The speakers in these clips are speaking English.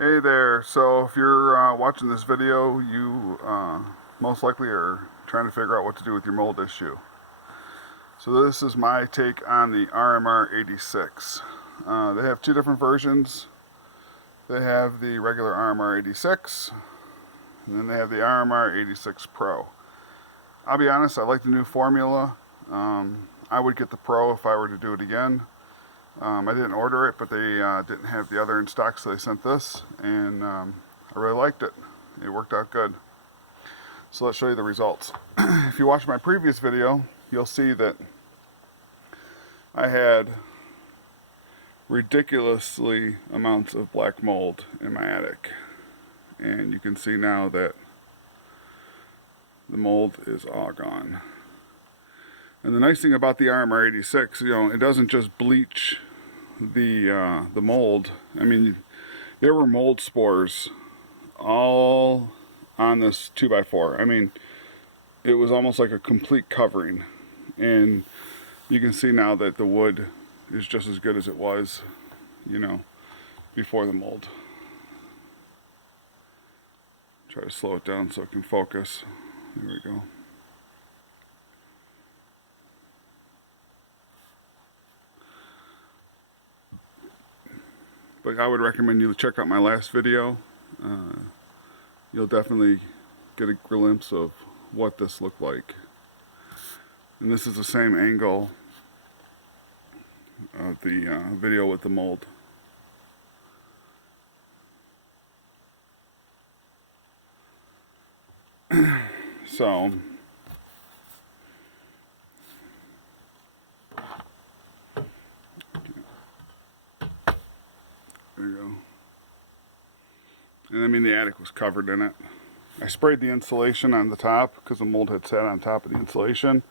Hey there, so if you're watching this video, you most likely are trying to figure out what to do with your mold issue. So this is my take on the RMR 86. They have two different versions. They have the regular RMR 86, and then they have the RMR 86 Pro. I'll be honest, I like the new formula. I would get the Pro if I were to do it again. I didn't order it, but they didn't have the other in stock, so they sent this, and I really liked it. It worked out good. So let's show you the results. If you watch my previous video, you'll see that I had ridiculously amounts of black mold in my attic. And you can see now that the mold is all gone. And the nice thing about the RMR 86, it doesn't just bleach the mold. I mean, there were mold spores all on this 2x4. I mean, it was almost like a complete covering. And you can see now that the wood is just as good as it was, before the mold. Try to slow it down so it can focus. There we go. But I would recommend you check out my last video. You'll definitely get a glimpse of what this looked like. And this is the same angle of the video with the mold. So there you go. And I mean, the attic was covered in it. I sprayed the insulation on the top because the mold had sat on top of the insulation.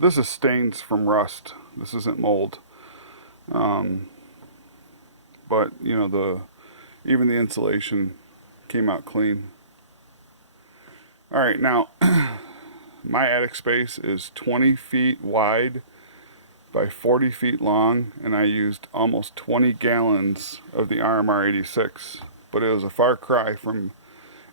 This is stains from rust. This isn't mold. But even the insulation came out clean. Alright, now my attic space is 20 feet wide by 40 feet long, and I used almost 20 gallons of the RMR 86, but it was a far cry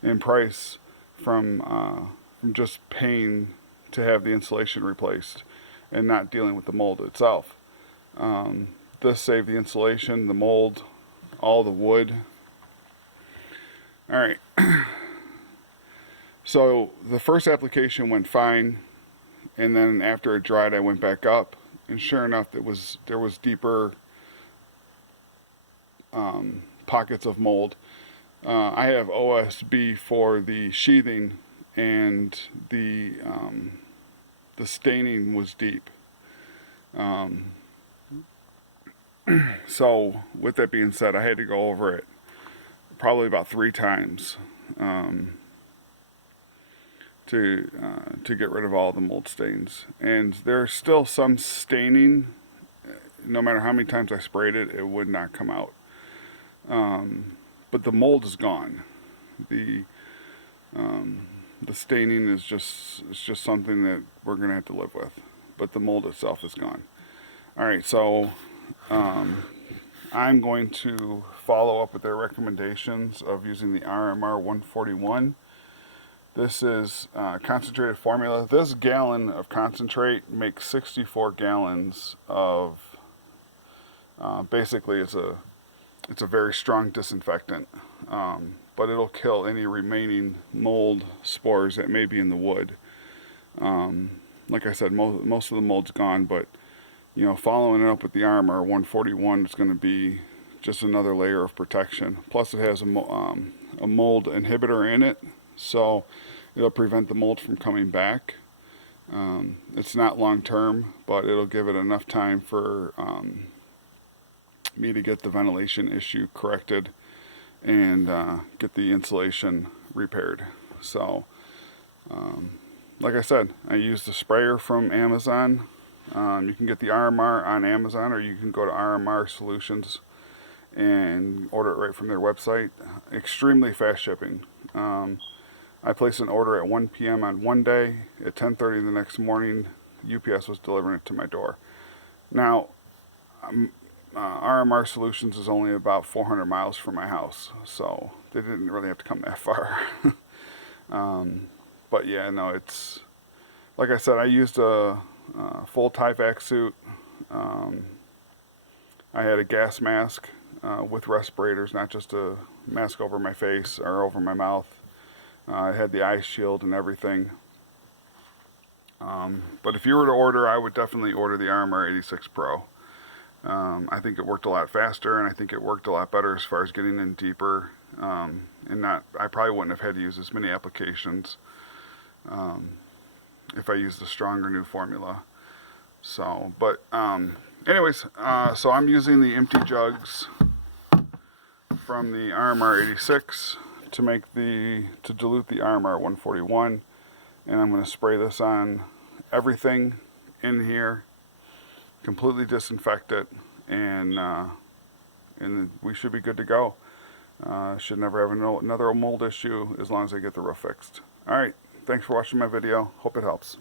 in price from just paying to have the insulation replaced and not dealing with the mold itself. This saved the insulation, the mold, all the wood. Alright, so the first application went fine, and then after it dried I went back up, and sure enough there was deeper pockets of mold. I have OSB for the sheathing, and the staining was deep. So with that being said, I had to go over it probably about 3 times to get rid of all the mold stains. And there's still some staining. No matter how many times I sprayed it, it would not come out. But the mold is gone. The staining is just something that we're gonna have to live with. But the mold itself is gone. All right, so I'm going to follow up with their recommendations of using the RMR 141. This is concentrated formula. This gallon of concentrate makes 64 gallons of. Basically, it's a very strong disinfectant, but it'll kill any remaining mold spores that may be in the wood. Like I said, most of the mold's gone, but following it up with the RMR 141 is going to be just another layer of protection. Plus, it has a mold inhibitor in it, so it'll prevent the mold from coming back. It's not long term, but it'll give it enough time for me to get the ventilation issue corrected and get the insulation repaired. So like I said, I used the sprayer from Amazon. You can get the RMR on Amazon, or you can go to RMR Solutions and order it right from their website. Extremely fast shipping. I placed an order at 1 p.m. on one day. At 10:30 the next morning, UPS was delivering it to my door. Now, RMR Solutions is only about 400 miles from my house, so they didn't really have to come that far. But yeah, no, it's like I said, I used a full Tyvek suit. I had a gas mask with respirators, not just a mask over my face or over my mouth. I had the eye shield and everything. But if you were to order, I would definitely order the RMR 86 Pro. I think it worked a lot faster, and I think it worked a lot better as far as getting in deeper. I probably wouldn't have had to use as many applications if I used the stronger new formula. So, but anyways, so I'm using the empty jugs from the RMR 86 to dilute the RMR 141, and I'm going to spray this on everything in here, completely disinfect it, and we should be good to go. Should never have another mold issue as long as I get the roof fixed. Alright, thanks for watching my video. Hope it helps.